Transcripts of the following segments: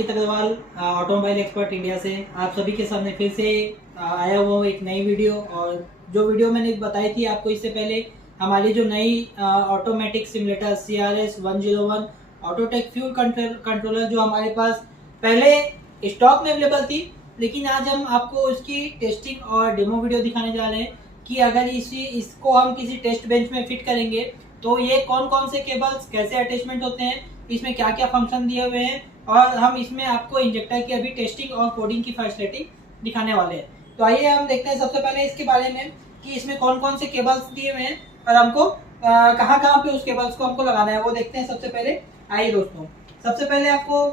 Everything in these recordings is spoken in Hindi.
अंकित अग्रवाल, ऑटोमोबाइल एक्सपर्ट इंडिया से आप सभी के सामने फिर से आया हुआ हूँ एक नई वीडियो। और जो वीडियो मैंने बताई थी आपको इससे पहले, हमारी जो नई automatic simulator CRS-101 Autotech fuel controller जो हमारे पास पहले स्टॉक में अवेलेबल थी, लेकिन आज हम आपको उसकी टेस्टिंग और डेमो वीडियो दिखाने जा रहे हैं कि अगर इसको हम किसी टेस्ट बेंच में फिट करेंगे तो ये कौन कौन से केबल्स कैसे अटैचमेंट होते हैं, इसमें क्या क्या फंक्शन दिए हुए हैं, और हम इसमें आपको इंजेक्टर की अभी टेस्टिंग और कोडिंग की फैसिलिटी दिखाने वाले हैं। तो आइए हम देखते हैं सबसे पहले इसके बारे में कि इसमें कौन कौन से केबल्स दिए हुए हैं और हमको कहाँ कहाँ पे उस केबल्स को हमको लगाना है वो देखते हैं। सबसे पहले आइए दोस्तों, सबसे पहले आपको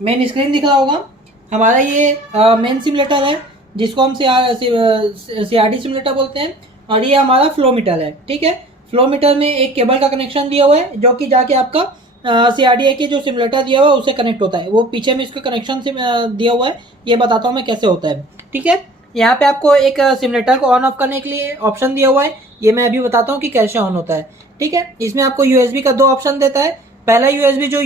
मेन स्क्रीन दिख रहा होगा। हमारा ये मेन सिमुलेटर है जिसको हम CRD सिमुलेटर बोलते हैं, और ये हमारा फ्लो मीटर है। ठीक है, फ्लो मीटर में एक केबल का कनेक्शन दिया हुआ है जो कि जाके आपका CRDA के जो सिमुलेटर दिया हुआ है उससे कनेक्ट होता है। वो पीछे में इसका कनेक्शन से दिया हुआ है, ये बताता हूँ मैं कैसे होता है। ठीक है, यहाँ पे आपको एक सिमुलेटर को ऑन ऑफ करने के लिए ऑप्शन दिया हुआ है, ये मैं अभी बताता हूँ कि कैसे ऑन होता है। ठीक है, इसमें आपको USB का 2 ऑप्शन देता है। पहला USB जो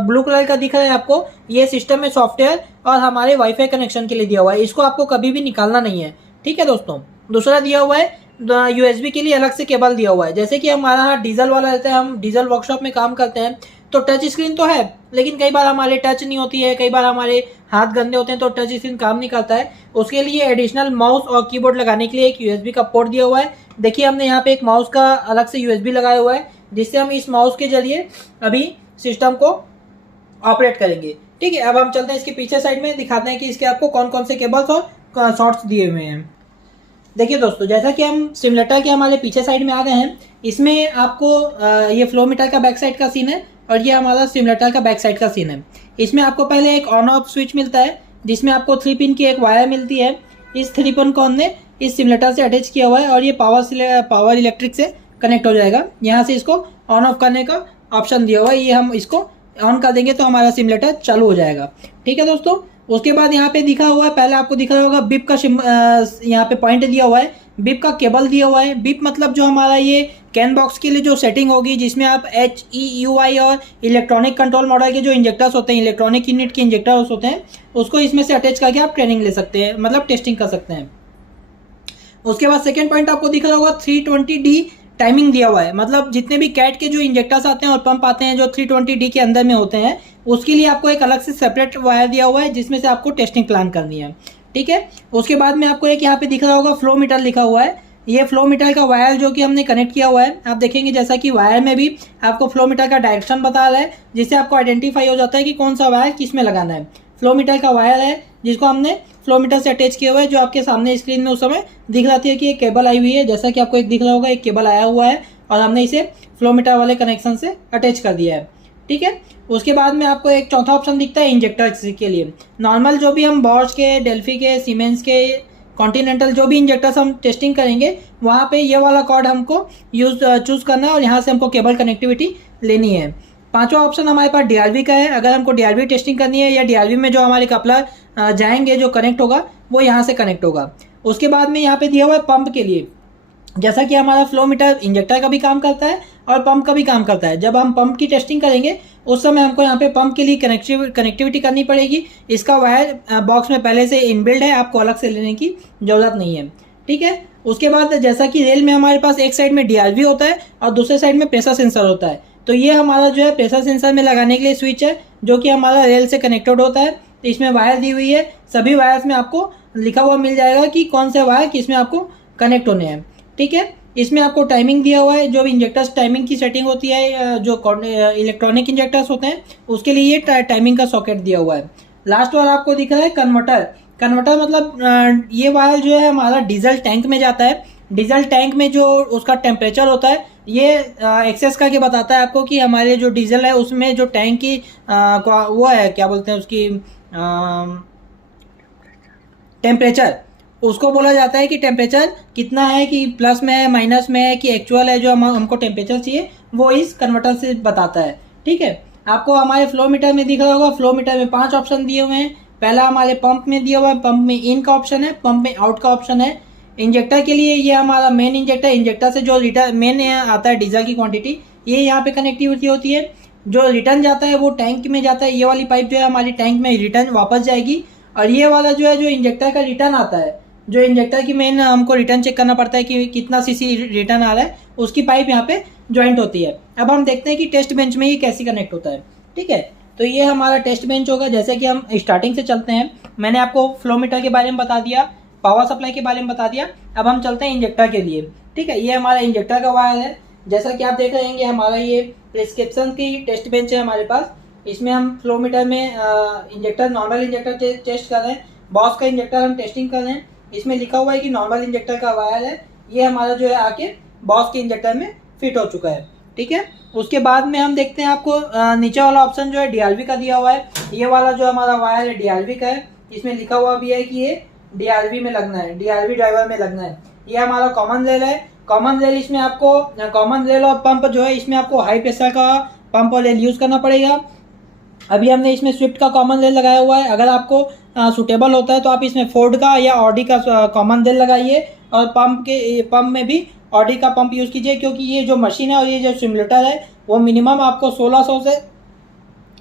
ब्लू कलर का दिख रहा है आपको, ये सिस्टम में सॉफ्टवेयर और हमारे वाईफाई कनेक्शन के लिए दिया हुआ है, इसको आपको कभी भी निकालना नहीं है। ठीक है दोस्तों, दूसरा दिया हुआ है USB के लिए अलग से केबल दिया हुआ है। जैसे कि हमारा डीजल वाला रहता है, हम डीजल वर्कशॉप में काम करते हैं तो टच स्क्रीन तो है, लेकिन कई बार हमारे टच नहीं होती है, कई बार हमारे हाथ गंदे होते हैं तो टच स्क्रीन काम नहीं करता है। उसके लिए एडिशनल माउस और कीबोर्ड लगाने के लिए एक USB का पोर्ट दिया हुआ है। देखिए हमने यहाँ पे एक माउस का अलग से USB लगाया हुआ है, जिससे हम इस माउस के जरिए अभी सिस्टम को ऑपरेट करेंगे। ठीक है, अब हम चलते हैं इसके पीछे साइड में, दिखाते हैं कि इसके आपको कौन कौन से केबल्स और शॉर्ट्स दिए हुए हैं। देखिए दोस्तों, जैसा कि हम सिमुलेटर के हमारे पीछे साइड में आ गए हैं, इसमें आपको ये फ्लो मीटर का बैक साइड का सीन है और ये हमारा सिमुलेटर का बैक साइड का सीन है। इसमें आपको पहले एक ऑन ऑफ स्विच मिलता है जिसमें आपको 3 पिन की एक वायर मिलती है। इस 3 पिन को हमने इस सिमुलेटर से अटैच किया हुआ है और ये पावर इलेक्ट्रिक से कनेक्ट हो जाएगा। यहाँ से इसको ऑन ऑफ करने का ऑप्शन दिया हुआ है, ये हम इसको ऑन कर देंगे तो हमारा सिमुलेटर चालू हो जाएगा। ठीक है दोस्तों, उसके बाद यहाँ पे दिखा हुआ है, पहले आपको दिख रहा होगा बिप का यहाँ पे पॉइंट दिया हुआ है, बिप का केबल दिया हुआ है। बिप मतलब जो हमारा ये कैन बॉक्स के लिए जो सेटिंग होगी, जिसमें आप HEUI और इलेक्ट्रॉनिक कंट्रोल मॉडल के जो इंजेक्टर्स होते हैं, इलेक्ट्रॉनिक यूनिट के इंजेक्टर्स होते हैं, उसको इसमें से अटैच करके आप ट्रेनिंग ले सकते हैं, मतलब टेस्टिंग कर सकते हैं। उसके बाद सेकेंड पॉइंट आपको दिख रहा होगा 320D टाइमिंग दिया हुआ है, मतलब जितने भी कैट के जो इंजेक्टर्स आते हैं और पंप आते हैं जो 320D के अंदर में होते हैं, उसके लिए आपको एक अलग से सेपरेट वायर दिया हुआ है जिसमें से आपको टेस्टिंग प्लान करनी है। ठीक है, उसके बाद में आपको एक यहाँ पे दिख रहा होगा फ्लो मीटर लिखा हुआ है। ये फ्लो मीटर का वायर जो कि हमने कनेक्ट किया हुआ है, आप देखेंगे जैसा कि वायर में भी आपको फ्लो मीटर का डायरेक्शन बता रहा है, जिससे आपको आइडेंटिफाई हो जाता है कि कौन सा वायर किस में लगाना है। फ्लो मीटर का वायर है जिसको हमने फ्लो मीटर से अटैच किया हुआ है, जो आपके सामने स्क्रीन में उस समय दिख रही है कि एक केबल आई हुई है। जैसा कि आपको एक दिख रहा होगा, एक केबल आया हुआ है और हमने इसे फ्लो मीटर वाले कनेक्शन से अटैच कर दिया है। ठीक है, उसके बाद में आपको एक चौथा ऑप्शन दिखता है इंजेक्टर के लिए। नॉर्मल जो भी हम बॉश के, डेल्फी के, सीमेंस के, कॉन्टिनेंटल जो भी इंजेक्टर्स हम टेस्टिंग करेंगे, वहाँ पे ये वाला कॉर्ड हमको चूज़ करना है और यहाँ से हमको केबल कनेक्टिविटी लेनी है। पांचवा ऑप्शन हमारे पास DRV का है। अगर हमको DRV टेस्टिंग करनी है या DRV में जो हमारे कपलर जाएंगे, जो कनेक्ट होगा वो यहाँ से कनेक्ट होगा। उसके बाद में यहाँ पे दिया हुआ है पंप के लिए। जैसा कि हमारा फ्लो मीटर इंजेक्टर का भी काम करता है और पंप का भी काम करता है, जब हम पंप की टेस्टिंग करेंगे उस समय हमको यहाँ पे पंप के लिए कनेक्टिविटी करनी पड़ेगी। इसका वायर बॉक्स में पहले से इनबिल्ड है, आपको अलग से लेने की ज़रूरत नहीं है। ठीक है, उसके बाद जैसा कि रेल में हमारे पास एक साइड में DRV होता है और दूसरे साइड में प्रेशर सेंसर होता है, तो ये हमारा जो है प्रेशर सेंसर में लगाने के लिए स्विच है जो कि हमारा रेल से कनेक्टेड होता है। तो इसमें वायर दी हुई है, सभी वायर्स में आपको लिखा हुआ मिल जाएगा कि कौन से वायर किस में आपको कनेक्ट होने हैं। ठीक है, इसमें आपको टाइमिंग दिया हुआ है, जो भी इंजेक्टर्स टाइमिंग की सेटिंग होती है, जो इलेक्ट्रॉनिक इंजेक्टर्स होते हैं उसके लिए ये टाइमिंग का सॉकेट दिया हुआ है। लास्ट वाला आपको दिख रहा है कन्वर्टर। कन्वर्टर मतलब ये वायर जो है हमारा डीजल टैंक में जाता है। डीजल टैंक में जो उसका टेम्परेचर होता है, ये एक्सेस करके बताता है आपको कि हमारे जो डीजल है उसमें जो टैंक की वो है, क्या बोलते हैं उसकी, टेम्परेचर, उसको बोला जाता है कि टेम्परेचर कितना है, कि प्लस में है, माइनस में है, कि एक्चुअल है। जो हमको टेम्परेचर चाहिए वो इस कन्वर्टर से बताता है। ठीक है, आपको हमारे फ्लो मीटर में दिख रहा होगा, फ्लो मीटर में 5 ऑप्शन दिए हुए हैं। पहला हमारे पंप में दिया हुआ है, पंप में इन का ऑप्शन है, पंप में आउट का ऑप्शन है। इंजेक्टर के लिए ये हमारा मेन इंजेक्टर, इंजेक्टर से जो लीटर मेन आता है डीजल की क्वांटिटी, ये यहाँ पे कनेक्टिविटी होती है। जो रिटर्न जाता है वो टैंक में जाता है, ये वाली पाइप जो है हमारी टैंक में रिटर्न वापस जाएगी। और ये वाला जो है जो इंजेक्टर का रिटर्न आता है, जो इंजेक्टर की मेन हमको रिटर्न चेक करना पड़ता है कि कितना सीसी रिटर्न आ रहा है, उसकी पाइप यहाँ पे ज्वाइंट होती है। अब हम देखते हैं कि टेस्ट बेंच में ये कैसे कनेक्ट होता है। ठीक है, तो ये हमारा टेस्ट बेंच होगा। जैसे कि हम स्टार्टिंग से चलते हैं, मैंने आपको फ्लो मीटर के बारे में बता दिया, पावर सप्लाई के बारे में बता दिया। अब हम चलते हैं इंजेक्टर के लिए। ठीक है, ये हमारा इंजेक्टर का वायर है। जैसा कि आप देख रहे हैं हमारा ये प्रिस्क्रिप्शन की टेस्ट बेंच है हमारे पास। इसमें हम फ्लो मीटर में इंजेक्टर, नॉर्मल इंजेक्टर टेस्ट कर रहे हैं, बॉस का इंजेक्टर हम टेस्टिंग कर रहे हैं। इसमें लिखा हुआ है कि नॉर्मल इंजेक्टर का वायर है, ये हमारा जो है आके बॉस के इंजेक्टर में फिट हो चुका है। ठीक है, उसके बाद में हम देखते हैं आपको नीचे वाला ऑप्शन जो है DRV का दिया हुआ है। ये वाला जो हमारा वायर है DRV का है। इसमें लिखा हुआ भी है कि ये DRV में लगना है, DRV ड्राइवर में लगना है। ये हमारा कॉमन रेल है। कॉमन रेल, इसमें आपको कॉमन रेल और पंप जो है इसमें आपको हाई प्रेशर का पंप और रेल यूज़ करना पड़ेगा। अभी हमने इसमें स्विफ्ट का कॉमन रेल लगाया हुआ है। अगर आपको सूटेबल होता है तो आप इसमें फोर्ड का या ऑडी का कॉमन रेल लगाइए, और पंप में भी ऑडी का पंप यूज़ कीजिए, क्योंकि ये जो मशीन है और ये जो सिमुलेटर है वो मिनिमम आपको 1600 से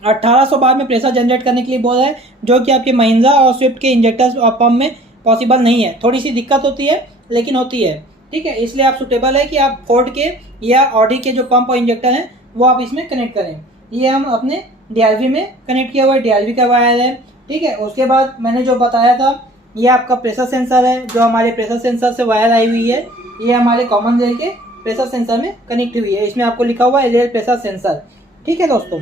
1800 बार में प्रेशर जनरेट करने के लिए बोल रहा है, जो कि आपके महिंद्रा और स्विफ्ट के इंजेक्टर्स और पंप में पॉसिबल नहीं है। थोड़ी सी दिक्कत होती है लेकिन होती है। ठीक है, इसलिए आप सूटेबल है कि आप फोर्ड के या ऑडी के जो पंप और इंजेक्टर हैं वो आप इसमें कनेक्ट करें। ये हम अपने DRV में कनेक्ट किया हुआ है, DRV का वायर है। ठीक है, उसके बाद मैंने जो बताया था, ये आपका प्रेशर सेंसर है, जो हमारे प्रेशर सेंसर से वायर आई हुई है। ये हमारे कॉमन रेल के प्रेशर सेंसर में कनेक्ट हुई है। इसमें आपको लिखा हुआ है रेल प्रेशर सेंसर। ठीक है दोस्तों,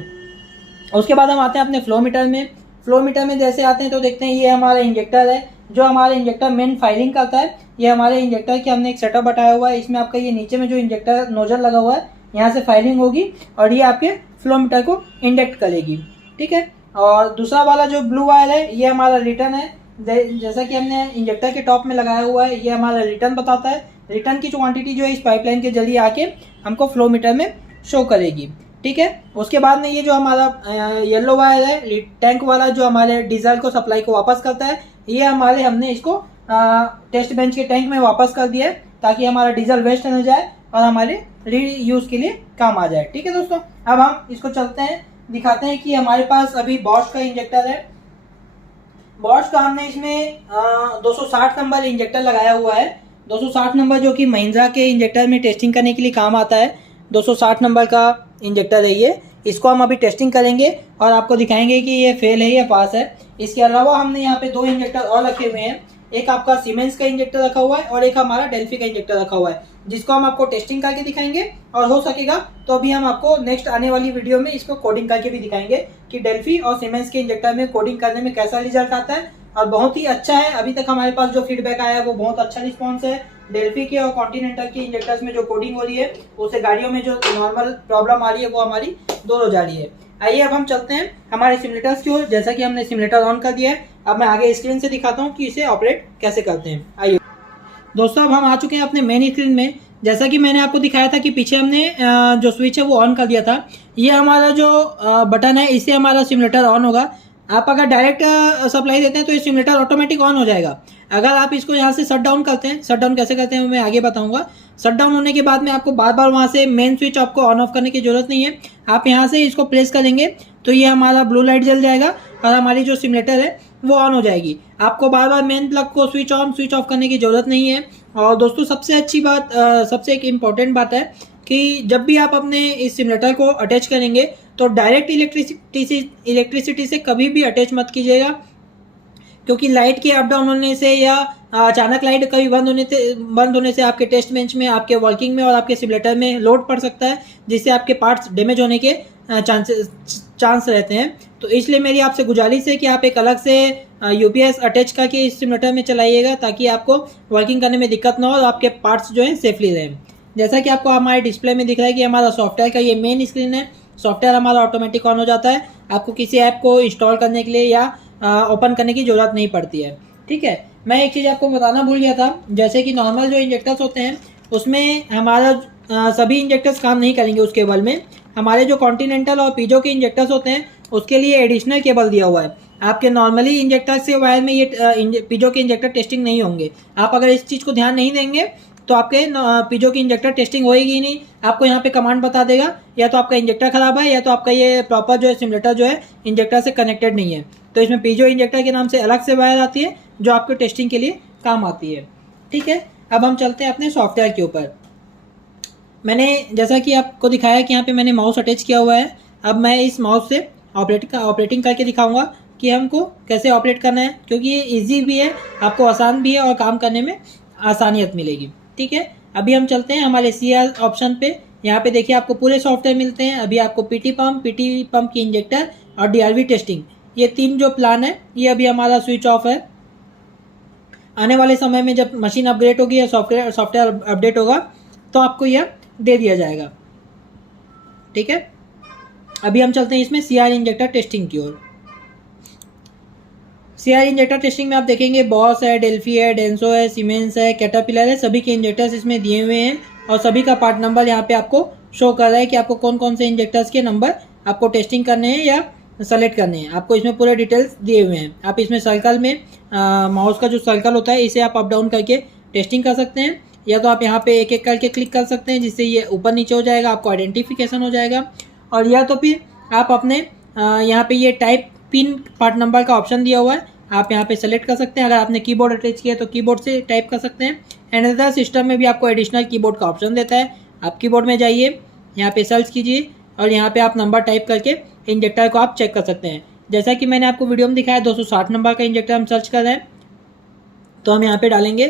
उसके बाद हम आते हैं अपने फ्लो मीटर में। फ्लो मीटर में जैसे आते हैं तो देखते हैं ये हमारा इंजेक्टर है, जो हमारा इंजेक्टर मेन फायरिंग करता है। ये हमारे इंजेक्टर की हमने एक सेटअप बताया हुआ है। इसमें आपका ये नीचे में जो इंजेक्टर नोजल लगा हुआ है, यहाँ से फायरिंग होगी और ये आपके फ्लो मीटर को इंडेक्ट करेगी। ठीक है, और दूसरा वाला जो ब्लू वायर है ये हमारा रिटर्न है। जैसा कि हमने इंजेक्टर के टॉप में लगाया हुआ है, ये हमारा रिटर्न बताता है। रिटर्न की क्वांटिटी जो है इस पाइपलाइन के जरिए आके हमको फ्लो मीटर में शो करेगी। ठीक है, उसके बाद में ये जो हमारा येलो वायर है, टैंक वाला, जो हमारे डीजल को सप्लाई को वापस करता है, ये हमने इसको टेस्ट बेंच के टैंक में वापस कर दिया है, ताकि हमारा डीजल वेस्ट न जाए और हमारे री यूज के लिए काम आ जाए। ठीक है दोस्तों, अब हम इसको चलते हैं, दिखाते हैं कि हमारे पास अभी बॉश का इंजेक्टर है। बॉश का हमने इसमें 260 नंबर इंजेक्टर लगाया हुआ है। 260 नंबर जो कि महिंद्रा के इंजेक्टर में टेस्टिंग करने के लिए काम आता है। 260 नंबर का इंजेक्टर है ये। इसको हम अभी टेस्टिंग करेंगे और आपको दिखाएंगे कि ये फेल है या पास है। इसके अलावा हमने यहाँ पे 2 इंजेक्टर और रखे हुए हैं। एक आपका सीमेंस का इंजेक्टर रखा हुआ है और एक हमारा डेल्फी का इंजेक्टर रखा हुआ है, जिसको हम आपको टेस्टिंग करके दिखाएंगे, और हो सकेगा तो अभी हम आपको नेक्स्ट आने वाली वीडियो में इसको कोडिंग करके भी दिखाएंगे कि डेल्फी और सीमेंस के इंजेक्टर में कोडिंग करने में कैसा रिजल्ट आता है। और बहुत ही अच्छा है, अभी तक हमारे पास जो फीडबैक आया है वो बहुत अच्छा रिस्पॉन्स है। डेल्फी के और कॉन्टिनेंटल के इंजेक्टर्स में जो कोडिंग हो रही है, उससे गाड़ियों में जो नॉर्मल प्रॉब्लम आ रही है वो हमारी दूर हो जा रही है। आइए अब हम चलते हैं हमारे सिमुलेटर्स की ओर। जैसा कि हमने सिमुलेटर ऑन कर दिया है, अब मैं आगे स्क्रीन से दिखाता हूँ कि इसे ऑपरेट कैसे करते हैं। आइए दोस्तों, अब हम आ चुके हैं अपने मेन स्क्रीन में। जैसा कि मैंने आपको दिखाया था कि पीछे हमने जो स्विच है वो ऑन कर दिया था। ये हमारा जो बटन है, इससे हमारा सिमुलेटर ऑन होगा। आप अगर डायरेक्ट सप्लाई देते हैं तो ये सिमुलेटर ऑटोमेटिक ऑन हो जाएगा। अगर आप इसको यहाँ से शट डाउन करते हैं, शट डाउन कैसे करते हैं मैं आगे बताऊंगा। शट डाउन होने के बाद में आपको बार बार वहाँ से मेन स्विच आपको ऑन ऑफ करने की जरूरत नहीं है। आप यहाँ से इसको प्रेस करेंगे तो ये हमारा ब्लू लाइट जल जाएगा और हमारी जो सिमुलेटर है वो ऑन हो जाएगी। आपको बार बार मेन प्लग को स्विच ऑन स्विच ऑफ करने की जरूरत नहीं है। और दोस्तों, सबसे अच्छी बात, सबसे एक इम्पॉर्टेंट बात है कि जब भी आप अपने इस सिमुलेटर को अटैच करेंगे तो डायरेक्ट इलेक्ट्रिसिटी से कभी भी अटैच मत कीजिएगा, क्योंकि लाइट के अप डाउन होने से या अचानक लाइट कभी बंद होने से आपके टेस्ट बेंच में, आपके वर्किंग में और आपके सिमुलेटर में लोड पड़ सकता है, जिससे आपके पार्ट्स डैमेज होने के चांस रहते हैं। तो इसलिए मेरी आपसे गुजारिश है कि आप एक अलग से यूपीएस अटैच करके इस सिमुलेटर में चलाइएगा, ताकि आपको वर्किंग करने में दिक्कत ना हो और आपके पार्ट्स जो हैं सेफली रहें। जैसा कि आपको हमारे डिस्प्ले में दिख रहा है कि हमारा सॉफ्टवेयर का ये मेन स्क्रीन है। सॉफ्टवेयर हमारा ऑटोमेटिक ऑन हो जाता है। आपको किसी ऐप को इंस्टॉल करने के लिए या ओपन करने की ज़रूरत नहीं पड़ती है। ठीक है, मैं एक चीज़ आपको बताना भूल गया था। जैसे कि नॉर्मल जो इंजेक्टर्स होते हैं उसमें हमारा सभी इंजेक्टर्स काम नहीं करेंगे उस केबल में। हमारे जो कॉन्टिनेंटल और पीजो के इंजेक्टर्स होते हैं उसके लिए एडिशनल केबल दिया हुआ है। आपके नॉर्मली इंजेक्टर से वायर में ये पीजो के इंजेक्टर टेस्टिंग नहीं होंगे। आप अगर इस चीज़ को ध्यान नहीं देंगे तो आपके पीजो की इंजेक्टर टेस्टिंग होएगी ही नहीं। आपको यहाँ पे कमांड बता देगा या तो आपका इंजेक्टर खराब है या तो आपका ये प्रॉपर जो है सिमुलेटर जो है इंजेक्टर से कनेक्टेड नहीं है। तो इसमें पीजो इंजेक्टर के नाम से अलग से वायर आती है जो आपके टेस्टिंग के लिए काम आती है। ठीक है, अब हम चलते हैं अपने सॉफ्टवेयर के ऊपर। मैंने जैसा कि आपको दिखाया कि यहाँ पे मैंने माउस अटैच किया हुआ है। अब मैं इस माउस से ऑपरेटिंग करके दिखाऊंगा कि हमको कैसे ऑपरेट करना है, क्योंकि ये इजी भी है, आपको आसान भी है और काम करने में आसानियत मिलेगी। ठीक है, अभी हम चलते हैं हमारे CR ऑप्शन पे। यहाँ पे देखिए आपको पूरे सॉफ्टवेयर मिलते हैं। अभी आपको PT पंप की इंजेक्टर और DRV टेस्टिंग, ये 3 जो प्लान है ये अभी हमारा स्विच ऑफ है। आने वाले समय में जब मशीन अपग्रेड होगी या सॉफ्टवेयर अपडेट होगा तो आपको यह दे दिया जाएगा। ठीक है, अभी हम चलते हैं इसमें CR इंजेक्टर टेस्टिंग की ओर। CR इंजेक्टर टेस्टिंग में आप देखेंगे बॉस है, डेल्फी है, डेंसो है, सीमेंस है, कैटरपिलर है, सभी के इंजेक्टर्स इसमें दिए हुए हैं और सभी का पार्ट नंबर यहाँ पे आपको शो कर रहा है कि आपको कौन कौन से इंजेक्टर्स के नंबर आपको टेस्टिंग करने हैं या सेलेक्ट करने हैं। आपको इसमें पूरे डिटेल्स दिए हुए हैं। आप इसमें सर्कल में माउस का जो सर्कल होता है इसे आप अप डाउन करके टेस्टिंग कर सकते हैं, या तो आप यहाँ पे एक एक करके क्लिक कर सकते हैं जिससे ये ऊपर नीचे हो जाएगा, आपको आइडेंटिफिकेशन हो जाएगा। और या तो फिर आप अपने यहाँ पे ये टाइप पिन पार्ट नंबर का ऑप्शन दिया हुआ है, आप यहाँ पे सेलेक्ट कर सकते हैं। अगर आपने कीबोर्ड अटैच किया तो कीबोर्ड से टाइप कर सकते हैं। एंड अदर सिस्टम में भी आपको एडिशनल कीबोर्ड का ऑप्शन देता है। आप कीबोर्ड में जाइए, यहाँ पे सर्च कीजिए और यहाँ पे आप नंबर टाइप करके इंजेक्टर को आप चेक कर सकते हैं। जैसा कि मैंने आपको वीडियो में दिखाया 260 नंबर का इंजेक्टर हम सर्च कर रहे हैं, तो हम यहाँ पे डालेंगे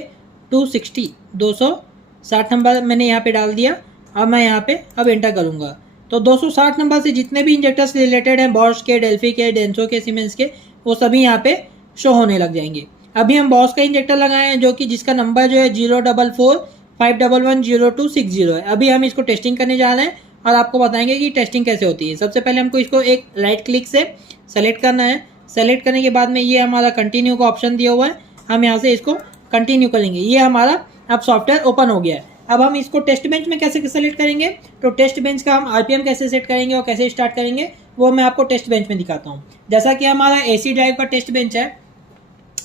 260 नंबर मैंने यहाँ पे डाल दिया। अब मैं यहाँ पे अब एंटर करूँगा तो 260 नंबर से जितने भी इंजेक्टर्स रिलेटेड हैं, बॉश के, डेल्फी के, डेंसो के, सीमेंस के, वो सभी यहाँ पे शो होने लग जाएंगे। अभी हम बॉस का इंजेक्टर लगाए हैं जो कि जिसका नंबर जो है 044511060 है। अभी हम इसको टेस्टिंग करने जा रहे हैं और आपको बताएंगे कि टेस्टिंग कैसे होती है। सबसे पहले हमको इसको एक राइट क्लिक से सेलेक्ट करना है। सेलेक्ट करने के बाद में ये हमारा कंटिन्यू का ऑप्शन दिया हुआ है, हम यहाँ से इसको कंटिन्यू करेंगे। ये हमारा अब सॉफ्टवेयर ओपन हो गया है। अब हम इसको टेस्ट बेंच में कैसे सेलेक्ट करेंगे, तो टेस्ट बेंच का हम RPM कैसे सेट करेंगे और कैसे स्टार्ट करेंगे वो मैं आपको टेस्ट बेंच में दिखाता हूँ। जैसा कि हमारा AC ड्राइव का टेस्ट बेंच है,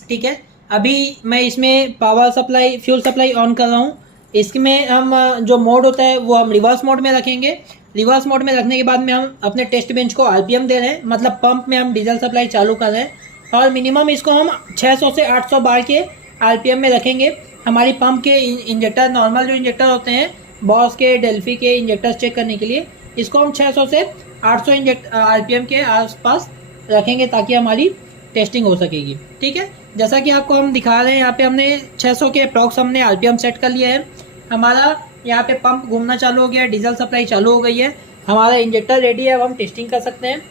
ठीक है, अभी मैं इसमें power supply, fuel supply on कर रहा हूँ। इसमें हम जो मोड होता है वो हम रिवर्स मोड में रखेंगे। रिवर्स मोड में रखने के बाद में हम अपने टेस्ट बेंच को RPM दे रहे हैं, मतलब पंप में हम डीजल सप्लाई चालू कर रहे हैं और मिनिमम इसको हम 600 से 800 बार के RPM में रखेंगे। हमारी पंप के इंजेक्टर, नॉर्मल जो इंजेक्टर होते हैं बॉस के, डेल्फी के इंजेक्टर्स चेक करने के लिए, इसको हम 600 से 800 RPM के आसपास रखेंगे ताकि हमारी टेस्टिंग हो सकेगी। ठीक है, जैसा कि आपको हम दिखा रहे हैं यहाँ पे हमने 600 के अप्रॉक्स हमने RPM सेट कर लिया है। हमारा यहाँ पे पंप घूमना चालू हो गया है, डीजल सप्लाई चालू हो गई है, हमारा इंजेक्टर रेडी है, अब हम टेस्टिंग कर सकते हैं।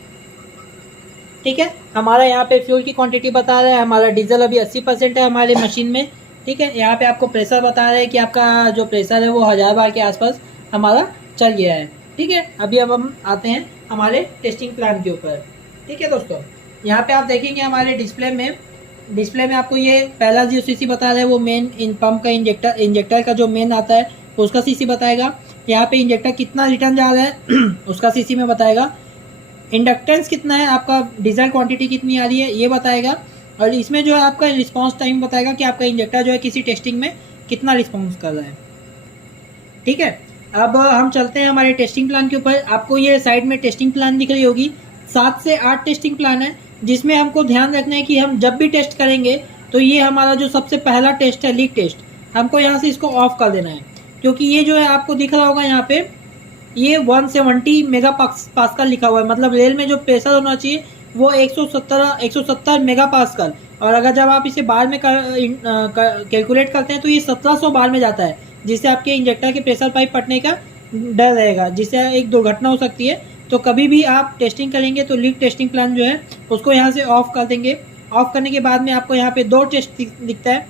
ठीक है, हमारा यहाँ पे फ्यूल की क्वांटिटी बता रहा है, हमारा डीजल अभी 80% है हमारी मशीन में। ठीक है, यहाँ पे आपको प्रेशर बता रहा है कि आपका जो प्रेशर है वो 1000 बार के आसपास हमारा चल गया है। ठीक है, अभी अब हम आते हैं हमारे टेस्टिंग प्लान के ऊपर। ठीक है दोस्तों, यहाँ पे आप देखेंगे हमारे डिस्प्ले में आपको ये पहला जो CC बता रहा है वो मेन इन पंप का इंजेक्टर का जो मेन आता है उसका CC बताएगा। यहाँ पे इंजेक्टर कितना रिटर्न जा रहा है उसका CC में बताएगा। इंडक्टेंस कितना है, आपका डीजल क्वांटिटी कितनी आ रही है ये बताएगा। और इसमें जो है आपका रिस्पांस टाइम बताएगा कि आपका इंजेक्टर जो है किसी टेस्टिंग में कितना रिस्पांस कर रहा है। ठीक है, अब हम चलते हैं हमारे टेस्टिंग प्लान के ऊपर। आपको ये साइड में टेस्टिंग प्लान दिख रही होगी, 7 से 8 टेस्टिंग प्लान है, जिसमें हमको ध्यान रखना है कि हम जब भी टेस्ट करेंगे तो ये हमारा जो सबसे पहला टेस्ट है लीक टेस्ट, हमको यहाँ से इसको ऑफ कर देना है, क्योंकि ये जो है आपको दिख रहा होगा यहाँ पे ये 170 मेगा पास्कल लिखा हुआ है, मतलब रेल में जो प्रेशर होना चाहिए वो 170 मेगा पास्कल, और अगर जब आप इसे बार में कैलकुलेट करते हैं तो ये 1700 बार में जाता है, जिससे आपके इंजेक्टर के प्रेशर पाइप फटने का डर रहेगा, जिससे एक दुर्घटना हो सकती है। तो कभी भी आप टेस्टिंग करेंगे तो लीक टेस्टिंग प्लान जो है उसको यहाँ से ऑफ कर देंगे। ऑफ करने के बाद में आपको यहाँ पे 2 टेस्ट दिखता है,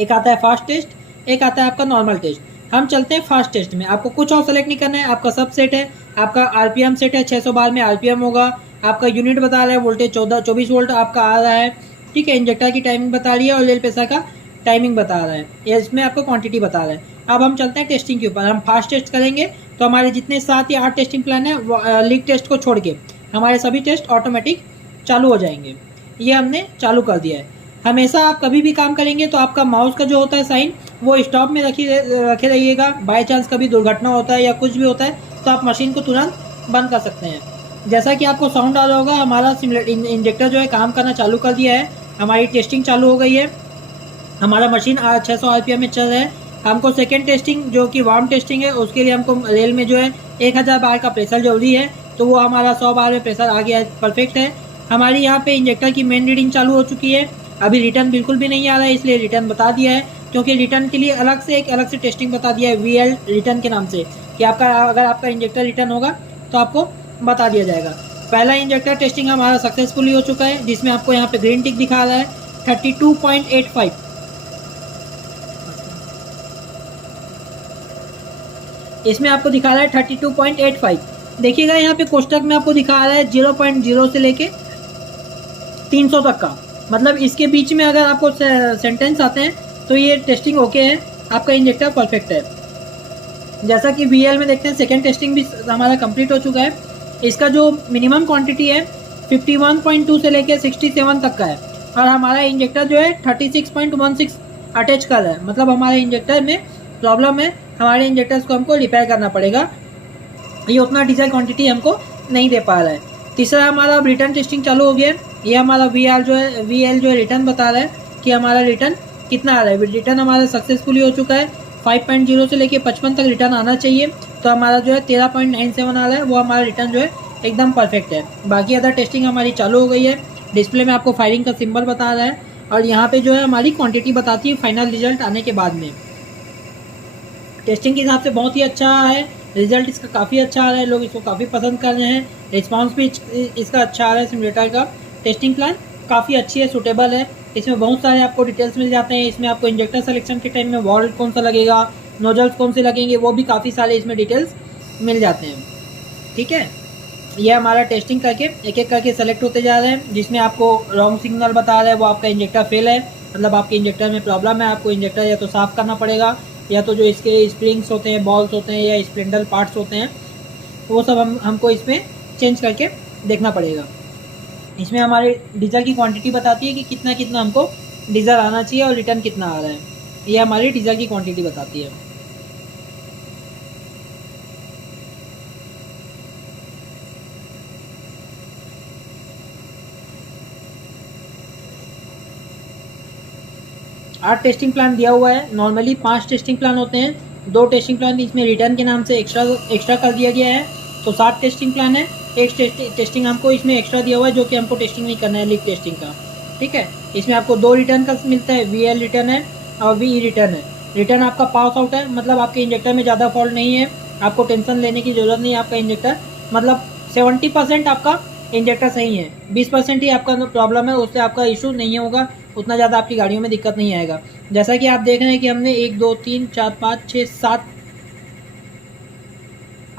एक आता है फास्ट टेस्ट, एक आता है आपका नॉर्मल टेस्ट। हम चलते हैं फास्ट टेस्ट में। आपको कुछ और सेलेक्ट नहीं करना है, आपका सब सेट है, आपका RPM सेट है, 600 बार में RPM होगा, आपका यूनिट बता रहा है वोल्टेज 24 वोल्ट आपका आ रहा है। ठीक है, इंजेक्टर की टाइमिंग बता रही है और रेल प्रेशर का टाइमिंग बता रहा है, ये इसमें आपको क्वांटिटी बता रहा है। अब हम चलते हैं टेस्टिंग के ऊपर। हम फास्ट टेस्ट करेंगे तो हमारे जितने 7 या 8 टेस्टिंग प्लान है लीक टेस्ट को छोड़ के हमारे सभी टेस्ट ऑटोमेटिक चालू हो जाएंगे। ये हमने चालू कर दिया है। हमेशा आप कभी भी काम करेंगे तो आपका माउस का जो होता है साइन वो स्टॉप में रखे रहिएगा। बाय चांस कभी दुर्घटना होता है या कुछ भी होता है तो आप मशीन को तुरंत बंद कर सकते हैं। जैसा कि आपको साउंड आ रहा होगा, हमारा इंजेक्टर जो है काम करना चालू कर दिया है, हमारी टेस्टिंग चालू हो गई है। हमारा मशीन 600 आरपीएम में चल रहा है। हमको सेकेंड टेस्टिंग जो कि वार्म टेस्टिंग है उसके लिए हमको रेल में जो है 1000 बार का प्रेशर जरूरी है, तो वो हमारा 100 बार में प्रेशर आ गया है, परफेक्ट है। हमारी यहाँ पे इंजेक्टर की मेन रीडिंग चालू हो चुकी है। अभी रिटर्न बिल्कुल भी नहीं आ रहा है, इसलिए रिटर्न बता दिया है, क्योंकि रिटर्न के लिए अलग से टेस्टिंग बता दिया है VL रिटर्न के नाम से, कि आपका अगर आपका इंजेक्टर रिटर्न होगा तो आपको बता दिया जाएगा। पहला इंजेक्टर टेस्टिंग हमारा सक्सेसफुली हो चुका है, जिसमें आपको यहाँ पे ग्रीन टिक दिखा रहा है 32.85। इसमें आपको दिखा रहा है 32.85। देखिएगा यहाँ पे कोष्टक में आपको दिखा रहा है 0.0 से लेके 300 तक का, मतलब इसके बीच में अगर आपको सेंटेंस आते हैं तो ये टेस्टिंग ओके है, आपका इंजेक्टर परफेक्ट है। जैसा कि VL में देखते हैं सेकेंड टेस्टिंग भी हमारा कंप्लीट हो चुका है। इसका जो मिनिमम क्वांटिटी है 51.2 से लेके 67 तक का है, और हमारा इंजेक्टर जो है 36.16 अटैच कर है, मतलब हमारे इंजेक्टर में प्रॉब्लम है, हमारे इंजेक्टर्स को हमको रिपेयर करना पड़ेगा, ये उतना डीजल क्वांटिटी हमको नहीं दे पा रहा है। तीसरा हमारा अब रिटर्न टेस्टिंग चालू हो गया है। ये हमारा VL जो है रिटर्न बता रहा है कि हमारा रिटर्न कितना आ रहा है। रिटर्न हमारा सक्सेसफुली हो चुका है, 5.0 से लेके 55 तक रिटर्न आना चाहिए, तो हमारा जो है 13.97 आ रहा है, वो हमारा रिटर्न जो है एकदम परफेक्ट है। बाकी अदर टेस्टिंग हमारी चालू हो गई है। डिस्प्ले में आपको फायरिंग का सिंबल बता रहा है, और यहाँ पे जो है हमारी क्वांटिटी बताती है फाइनल रिजल्ट आने के बाद में। टेस्टिंग के हिसाब से बहुत ही अच्छा है, रिजल्ट इसका काफ़ी अच्छा आ रहा है, लोग इसको काफ़ी पसंद कर रहे हैं, रिस्पांस भी इसका अच्छा आ रहा है। सिमुलेटर का टेस्टिंग प्लान काफ़ी अच्छी है, सूटेबल है। इसमें बहुत सारे आपको डिटेल्स मिल जाते हैं। इसमें आपको इंजेक्टर सिलेक्शन के टाइम में वॉल्व कौन सा लगेगा, नोजल्स कौन से लगेंगे, वो भी काफ़ी सारे इसमें डिटेल्स मिल जाते हैं। ठीक है, ये हमारा टेस्टिंग करके एक एक करके सेलेक्ट होते जा रहे हैं, जिसमें आपको रॉन्ग सिग्नल बता रहा है, वो आपका इंजेक्टर फेल है, मतलब आपके इंजेक्टर में प्रॉब्लम है, आपको इंजेक्टर या तो साफ़ करना पड़ेगा, या तो जो इसके स्प्रिंग्स होते हैं, बॉल्स होते हैं, या स्पिंडल पार्ट्स होते हैं, वो सब हमको इसमें चेंज करके देखना पड़ेगा। इसमें हमारे डीजल की क्वांटिटी बताती है कि कितना कितना हमको डीजल आना चाहिए और रिटर्न कितना आ रहा है, ये हमारी डीजल की क्वांटिटी बताती है। आठ टेस्टिंग प्लान दिया हुआ है। नॉर्मली 5 टेस्टिंग प्लान होते हैं, 2 टेस्टिंग प्लान इसमें रिटर्न के नाम से एक्स्ट्रा कर दिया गया है, तो 7 टेस्टिंग प्लान है। एक टेस्टिंग हमको इसमें एक्स्ट्रा दिया हुआ है, जो कि हमको टेस्टिंग नहीं करना है, लीक टेस्टिंग का। ठीक है, इसमें आपको 2 रिटर्न का मिलता है, VL रिटर्न है और VE रिटर्न है। रिटर्न आपका पास आउट है, मतलब आपके इंजेक्टर में ज़्यादा फॉल्ट नहीं है, आपको टेंशन लेने की ज़रूरत नहीं है। आपका इंजेक्टर मतलब 70% आपका इंजेक्टर सही है, 20% ही आपका प्रॉब्लम है, उससे आपका इशू नहीं होगा, उतना ज़्यादा आपकी गाड़ियों में दिक्कत नहीं आएगा। जैसा कि आप देख रहे हैं कि हमने 1 2 3 4 5 6 7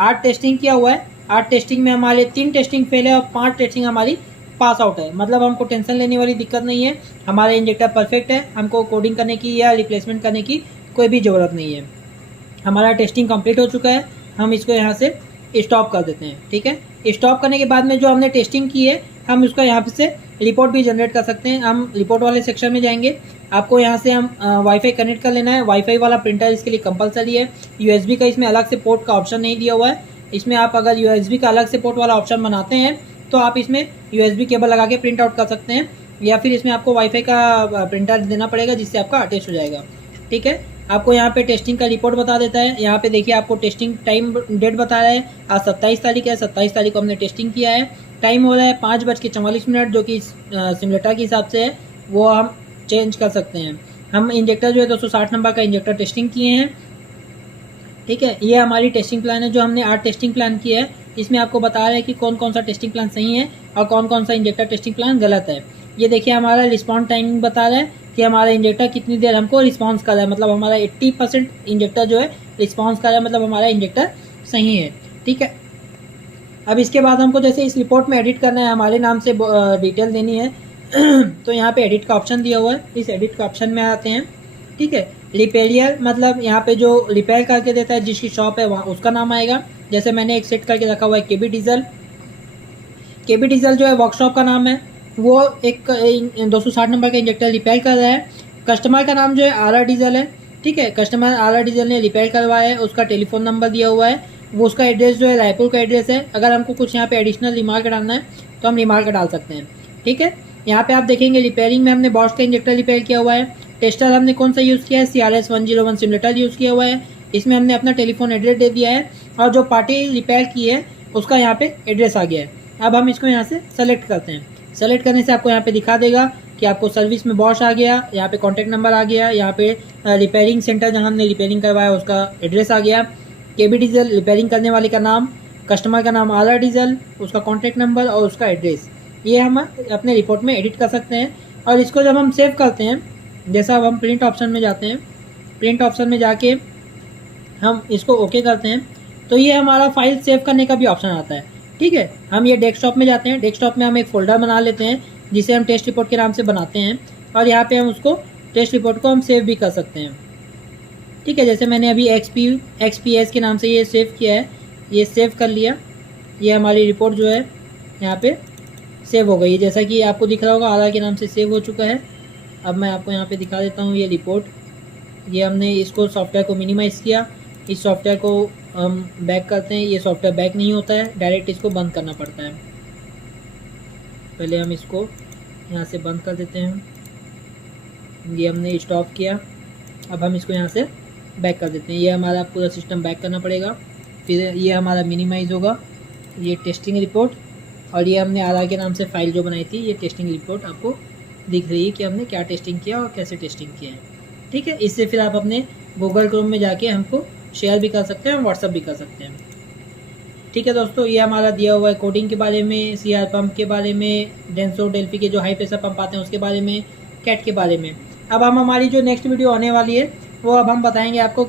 8 टेस्टिंग किया हुआ है। 8 टेस्टिंग में हमारे 3 टेस्टिंग फेल है और 5 टेस्टिंग हमारी पास आउट है, मतलब हमको टेंशन लेने वाली दिक्कत नहीं है, हमारा इंजेक्टर परफेक्ट है, हमको कोडिंग करने की या रिप्लेसमेंट करने की कोई भी ज़रूरत नहीं है। हमारा टेस्टिंग कंप्लीट हो चुका है, हम इसको यहाँ से स्टॉप कर देते हैं। ठीक है, स्टॉप करने के बाद में जो हमने टेस्टिंग की है, हम उसका यहाँ से रिपोर्ट भी जनरेट कर सकते हैं। हम रिपोर्ट वाले सेक्शन में जाएंगे, आपको यहाँ से हम वाईफाई कनेक्ट कर लेना है। वाईफाई वाला प्रिंटर इसके लिए कंपलसरी है। यूएसबी का इसमें अलग से पोर्ट का ऑप्शन नहीं दिया हुआ है। इसमें आप अगर यूएसबी का अलग से पोर्ट वाला ऑप्शन बनाते हैं तो आप इसमें यूएसबी केबल लगा के प्रिंट आउट कर सकते हैं, या फिर इसमें आपको वाईफाई का प्रिंटर देना पड़ेगा, जिससे आपका अटैच हो जाएगा। ठीक है, आपको यहाँ पे टेस्टिंग का रिपोर्ट बता देता है। यहाँ पे देखिए आपको टेस्टिंग टाइम डेट बता रहा है, आज 27 तारीख है, 27 तारीख को हमने टेस्टिंग किया है। टाइम हो रहा है 5:44, जो कि सिमुलेटर के हिसाब से है, वो हम चेंज कर सकते हैं। हम इंजेक्टर जो है 260 नंबर का इंजेक्टर टेस्टिंग किए हैं। ठीक है, ये हमारी टेस्टिंग प्लान है, जो हमने 8 टेस्टिंग प्लान किया है। इसमें आपको बता रहा है कि कौन कौन सा टेस्टिंग प्लान सही है और कौन कौन सा इंजेक्टर टेस्टिंग प्लान गलत है। ये देखिए हमारा रिस्पॉन्स टाइमिंग बता रहा है कि हमारा इंजेक्टर कितनी देर हमको रिस्पॉन्स कर रहा है, मतलब हमारा 80% इंजेक्टर जो है रिस्पॉन्स कर रहा है, मतलब हमारा इंजेक्टर सही है। ठीक है, अब इसके बाद हमको जैसे इस रिपोर्ट में एडिट करना है, हमारे नाम से डिटेल देनी है तो यहाँ पे एडिट का ऑप्शन दिया हुआ है, इस एडिट का ऑप्शन में आते हैं। ठीक है, रिपेरियर मतलब यहाँ पे जो रिपेयर करके देता है, जिसकी शॉप है वहाँ उसका नाम आएगा। जैसे मैंने एक सेट करके रखा हुआ है केबी डीजल जो है वर्कशॉप का नाम है। वो एक 260 नंबर का इंजेक्टर रिपेयर कर रहा है। कस्टमर का नाम जो है आर डीजल है, ठीक है। कस्टमर आर डीजल ने रिपेयर करवाया है, उसका टेलीफोन नंबर दिया हुआ है, वो उसका एड्रेस जो है रायपुर का एड्रेस है। अगर हमको कुछ यहाँ पे एडिशनल रिमार्क डालना है तो हम रिमार्क डाल सकते हैं, ठीक है। यहाँ पे आप देखेंगे रिपेयरिंग में हमने बॉश का इंजेक्टर रिपेयर किया हुआ है। टेस्टर हमने कौन सा यूज़ किया है, CRS 101 सिमुलेटर यूज़ किया हुआ है। इसमें हमने अपना टेलीफोन एड्रेस दे दिया है और जो पार्टी रिपेयर की है उसका यहाँ पे एड्रेस आ गया है। अब हम इसको यहाँ से सेलेक्ट करते हैं। सेलेक्ट करने से आपको यहाँ पे दिखा देगा कि आपको सर्विस में बॉश आ गया, यहाँ पे कॉन्टैक्ट नंबर आ गया, यहाँ पे रिपेयरिंग सेंटर जहाँ हमने रिपेयरिंग करवाया उसका एड्रेस आ गया, KB डीजल रिपेयरिंग करने वाले का नाम, कस्टमर का नाम आर डीजल, उसका कॉन्टैक्ट नंबर और उसका एड्रेस, ये हम अपने रिपोर्ट में एडिट कर सकते हैं। और इसको जब हम सेव करते हैं, जैसा अब हम प्रिंट ऑप्शन में जाते हैं, प्रिंट ऑप्शन में जाके हम इसको ओके करते हैं तो ये हमारा फाइल सेव करने का भी ऑप्शन आता है, ठीक है। हम ये डेस्कटॉप में जाते हैं, डेस्कटॉप में हम एक फोल्डर बना लेते हैं जिसे हम टेस्ट रिपोर्ट के नाम से बनाते हैं और यहाँ पे हम उसको टेस्ट रिपोर्ट को हम सेव भी कर सकते हैं, ठीक है। जैसे मैंने अभी XPS के नाम से ये सेव किया है, ये सेव कर लिया, ये हमारी रिपोर्ट जो है यहाँ पे सेव हो गई, जैसा कि आपको दिख रहा होगा आधार के नाम से सेव हो चुका है। अब मैं आपको यहाँ पे दिखा देता हूँ ये रिपोर्ट, ये हमने इसको सॉफ्टवेयर को मिनिमाइज़ किया, इस सॉफ्टवेयर को हम बैक करते हैं, ये सॉफ्टवेयर बैक नहीं होता है, डायरेक्ट इसको बंद करना पड़ता है। पहले हम इसको यहाँ से बंद कर देते हैं, ये हमने स्टॉप किया। अब हम इसको यहाँ से बैक कर देते हैं, ये हमारा पूरा सिस्टम बैक करना पड़ेगा, फिर ये हमारा मिनिमाइज़ होगा, ये टेस्टिंग रिपोर्ट, और ये हमने आधार के नाम से फाइल जो बनाई थी, ये टेस्टिंग रिपोर्ट आपको दिख रही है कि हमने क्या टेस्टिंग किया और कैसे टेस्टिंग किया है, ठीक है। इससे फिर आप अपने गूगल क्रोम में जाके हमको शेयर भी कर सकते हैं, व्हाट्सअप भी कर सकते हैं, ठीक है दोस्तों। ये हमारा दिया हुआ है कोडिंग के बारे में, CR पंप के बारे में, डेंसो डेल्फी के जो हाई प्रेशर पंप आते हैं उसके बारे में, कैट के बारे में। अब हम हमारी जो नेक्स्ट वीडियो आने वाली है वो अब हम बताएंगे आपको